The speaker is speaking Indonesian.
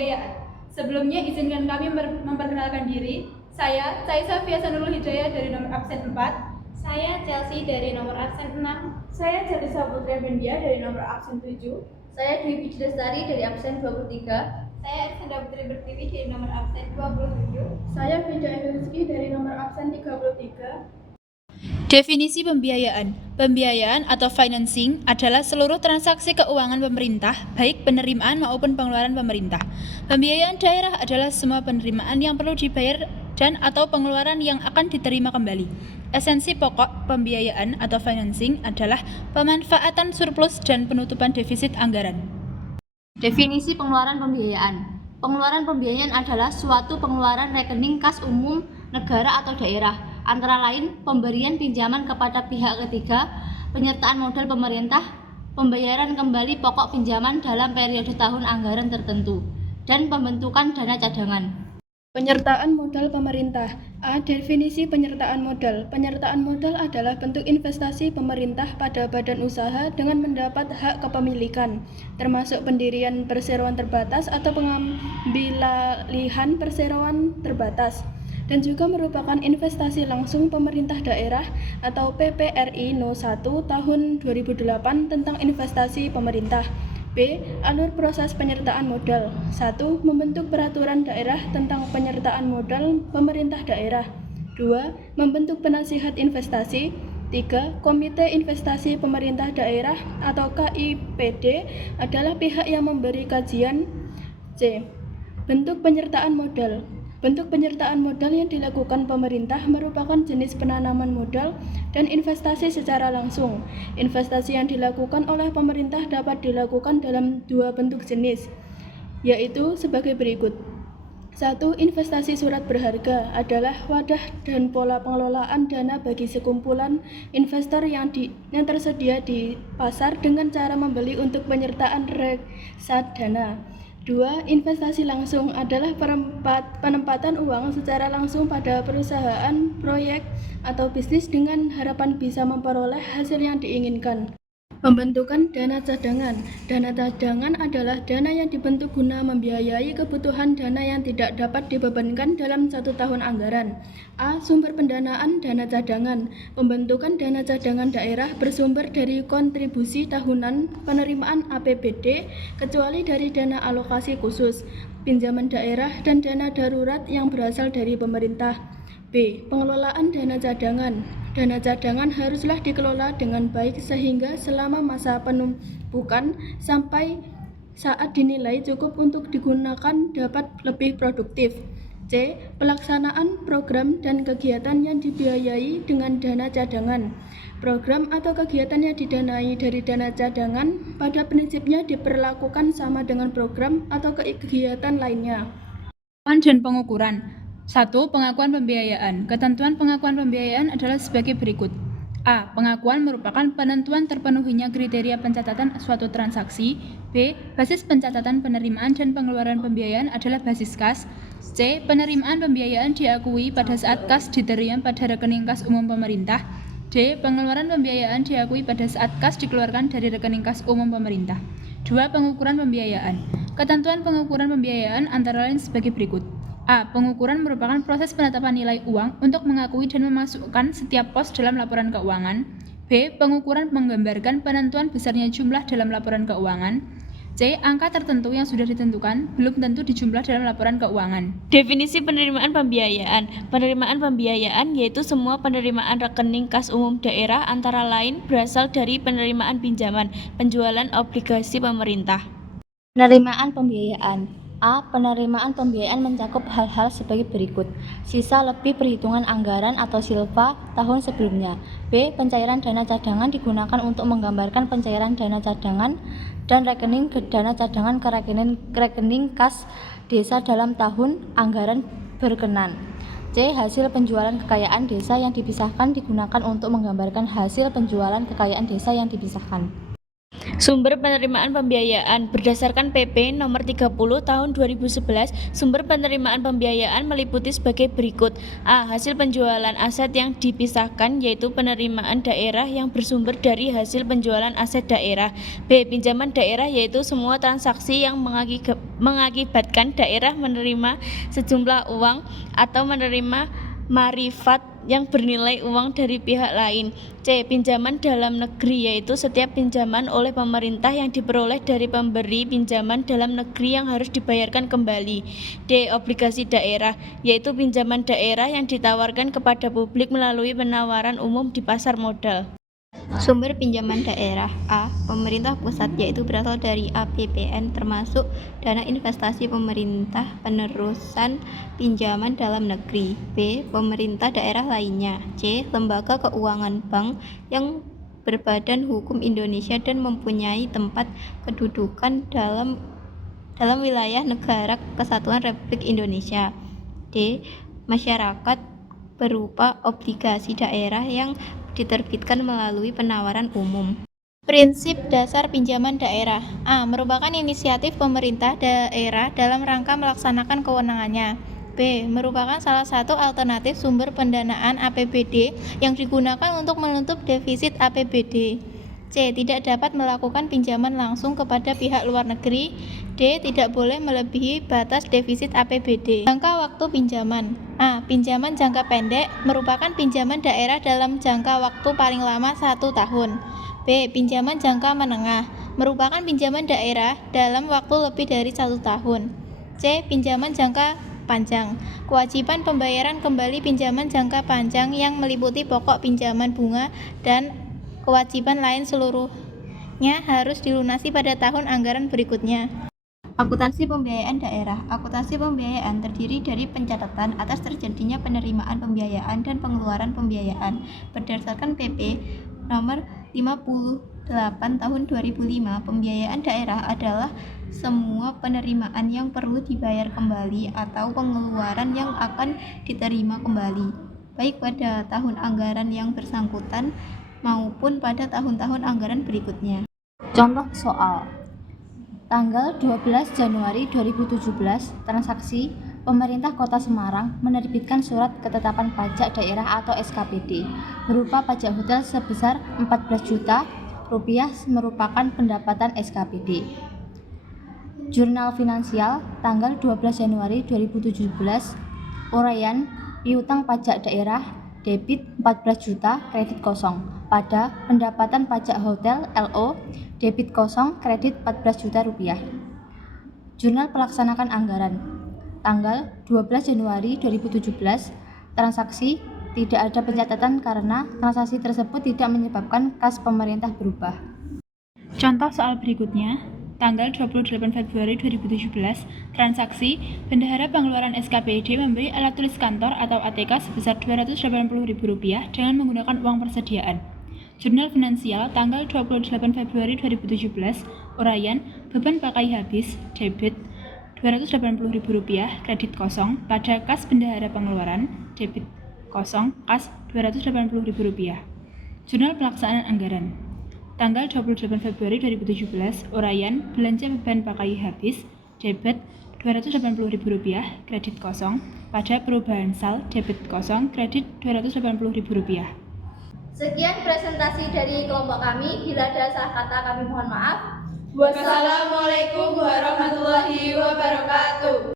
Pembiayaan. Sebelumnya izinkan kami memperkenalkan diri. Saya Safia Sanurul Hidayah dari nomor absen 4. Saya Chelsea dari nomor absen 6. Saya Jalisa Putri Bendia dari nomor absen 7. Saya Dwi Pujdastari dari absen 23. Saya Sandra Putri Bertiwi dari nomor absen 27. Saya Vida Rizky dari nomor absen 33. Definisi pembiayaan. Pembiayaan atau financing adalah seluruh transaksi keuangan pemerintah, baik penerimaan maupun pengeluaran pemerintah. Pembiayaan daerah adalah semua penerimaan yang perlu dibayar dan atau pengeluaran yang akan diterima kembali. Esensi pokok pembiayaan atau financing adalah pemanfaatan surplus dan penutupan defisit anggaran. Definisi pengeluaran pembiayaan. Pengeluaran pembiayaan adalah suatu pengeluaran rekening kas umum negara atau daerah, antara lain pemberian pinjaman kepada pihak ketiga, penyertaan modal pemerintah, pembayaran kembali pokok pinjaman dalam periode tahun anggaran tertentu, dan pembentukan dana cadangan. Penyertaan modal pemerintah. A. Definisi penyertaan modal. Penyertaan modal adalah bentuk investasi pemerintah pada badan usaha dengan mendapat hak kepemilikan, termasuk pendirian perseroan terbatas atau pengambilalihan perseroan terbatas, dan juga merupakan investasi langsung pemerintah daerah atau PPRI No. 1 tahun 2008 tentang investasi pemerintah. B. Alur proses penyertaan modal. 1. Membentuk peraturan daerah tentang penyertaan modal pemerintah daerah. 2. Membentuk penasihat investasi. 3. Komite Investasi Pemerintah Daerah atau KIPD adalah pihak yang memberi kajian. C. Bentuk penyertaan modal. Bentuk penyertaan modal yang dilakukan pemerintah merupakan jenis penanaman modal dan investasi secara langsung. Investasi yang dilakukan oleh pemerintah dapat dilakukan dalam dua bentuk jenis, yaitu sebagai berikut. 1. Investasi surat berharga adalah wadah dan pola pengelolaan dana bagi sekumpulan investor yang tersedia di pasar dengan cara membeli untuk penyertaan reksadana. 2. Investasi langsung adalah penempatan uang secara langsung pada perusahaan, proyek, atau bisnis dengan harapan bisa memperoleh hasil yang diinginkan. Pembentukan dana cadangan. Dana cadangan adalah dana yang dibentuk guna membiayai kebutuhan dana yang tidak dapat dibebankan dalam satu tahun anggaran. A. Sumber pendanaan dana cadangan. Pembentukan dana cadangan daerah bersumber dari kontribusi tahunan penerimaan APBD, kecuali dari dana alokasi khusus, pinjaman daerah, dan dana darurat yang berasal dari pemerintah. B. Pengelolaan dana cadangan. Dana cadangan haruslah dikelola dengan baik sehingga selama masa penumpukan sampai saat dinilai cukup untuk digunakan dapat lebih produktif. C. Pelaksanaan program dan kegiatan yang dibiayai dengan dana cadangan. Program atau kegiatan yang didanai dari dana cadangan pada prinsipnya diperlakukan sama dengan program atau kegiatan lainnya. Dan pengukuran. 1. Pengakuan pembiayaan. Ketentuan pengakuan pembiayaan adalah sebagai berikut. A. Pengakuan merupakan penentuan terpenuhinya kriteria pencatatan suatu transaksi. B. Basis pencatatan penerimaan dan pengeluaran pembiayaan adalah basis kas. C. Penerimaan pembiayaan diakui pada saat kas diterima pada rekening kas umum pemerintah. D. Pengeluaran pembiayaan diakui pada saat kas dikeluarkan dari rekening kas umum pemerintah. 2. Pengukuran pembiayaan. Ketentuan pengukuran pembiayaan antara lain sebagai berikut. A. Pengukuran merupakan proses penetapan nilai uang untuk mengakui dan memasukkan setiap pos dalam laporan keuangan. B. Pengukuran menggambarkan penentuan besarnya jumlah dalam laporan keuangan. C. Angka tertentu yang sudah ditentukan belum tentu dijumlah dalam laporan keuangan. Definisi penerimaan pembiayaan. Penerimaan pembiayaan yaitu semua penerimaan rekening kas umum daerah antara lain berasal dari penerimaan pinjaman, penjualan obligasi pemerintah. Penerimaan pembiayaan. A. Penerimaan pembiayaan mencakup hal-hal sebagai berikut. Sisa lebih perhitungan anggaran atau silpa tahun sebelumnya. B. Pencairan dana cadangan digunakan untuk menggambarkan pencairan dana cadangan dan rekening dana cadangan ke rekening kas desa dalam tahun anggaran berkenan. C. Hasil penjualan kekayaan desa yang dipisahkan digunakan untuk menggambarkan hasil penjualan kekayaan desa yang dipisahkan. Sumber penerimaan pembiayaan berdasarkan PP nomor 30 tahun 2011, sumber penerimaan pembiayaan meliputi sebagai berikut. A. Hasil penjualan aset yang dipisahkan yaitu penerimaan daerah yang bersumber dari hasil penjualan aset daerah. B. Pinjaman daerah yaitu semua transaksi yang mengakibatkan daerah menerima sejumlah uang atau menerima marifat yang bernilai uang dari pihak lain. C. Pinjaman dalam negeri yaitu setiap pinjaman oleh pemerintah yang diperoleh dari pemberi pinjaman dalam negeri yang harus dibayarkan kembali. D. Obligasi daerah yaitu pinjaman daerah yang ditawarkan kepada publik melalui penawaran umum di pasar modal. Sumber pinjaman daerah. A. Pemerintah pusat yaitu berasal dari APBN termasuk dana investasi pemerintah penerusan pinjaman dalam negeri. B. Pemerintah daerah lainnya. C. Lembaga keuangan bank yang berbadan hukum Indonesia dan mempunyai tempat kedudukan dalam wilayah negara Kesatuan Republik Indonesia. D. Masyarakat berupa obligasi daerah yang diterbitkan melalui penawaran umum. Prinsip dasar pinjaman daerah. A. Merupakan inisiatif pemerintah daerah dalam rangka melaksanakan kewenangannya. B. Merupakan salah satu alternatif sumber pendanaan APBD yang digunakan untuk menutup defisit APBD. C. Tidak dapat melakukan pinjaman langsung kepada pihak luar negeri. D. Tidak boleh melebihi batas defisit APBD. Jangka waktu pinjaman. A. Pinjaman jangka pendek merupakan pinjaman daerah dalam jangka waktu paling lama 1 tahun. B. Pinjaman jangka menengah merupakan pinjaman daerah dalam waktu lebih dari 1 tahun. C. Pinjaman jangka panjang. Kewajiban pembayaran kembali pinjaman jangka panjang yang meliputi pokok pinjaman bunga dan kewajiban lain seluruhnya harus dilunasi pada tahun anggaran berikutnya. Akuntansi pembiayaan daerah. Akuntansi pembiayaan terdiri dari pencatatan atas terjadinya penerimaan pembiayaan dan pengeluaran pembiayaan. Berdasarkan PP nomor 58 tahun 2005, pembiayaan daerah adalah semua penerimaan yang perlu dibayar kembali atau pengeluaran yang akan diterima kembali, baik pada tahun anggaran yang bersangkutan maupun pada tahun-tahun anggaran berikutnya. Contoh soal. Tanggal 12 Januari 2017, transaksi pemerintah Kota Semarang menerbitkan surat ketetapan pajak daerah atau SKPD berupa pajak hotel sebesar 14 juta rupiah merupakan pendapatan SKPD. Jurnal Finansial tanggal 12 Januari 2017, uraian piutang pajak daerah debit 14 juta kredit kosong pada pendapatan pajak hotel LO debit kosong kredit 14 juta rupiah. Jurnal Pelaksanakan Anggaran tanggal 12 Januari 2017, transaksi tidak ada pencatatan karena transaksi tersebut tidak menyebabkan kas pemerintah berubah. Contoh soal berikutnya, tanggal 28 Februari 2017, transaksi bendahara pengeluaran SKPD membeli alat tulis kantor atau ATK sebesar Rp280.000 dengan menggunakan uang persediaan. Jurnal Finansial tanggal 28 Februari 2017, uraian beban pakai habis debit Rp280.000 kredit kosong pada kas bendahara pengeluaran debit kosong kas Rp280.000. Jurnal Pelaksanaan Anggaran tanggal 28 Februari 2017, uraian belanja beban pakai habis debit Rp280.000 kredit kosong pada perubahan sal debit kosong kredit Rp280.000. Sekian presentasi dari kelompok kami. Bila ada salah kata kami mohon maaf. Wassalam.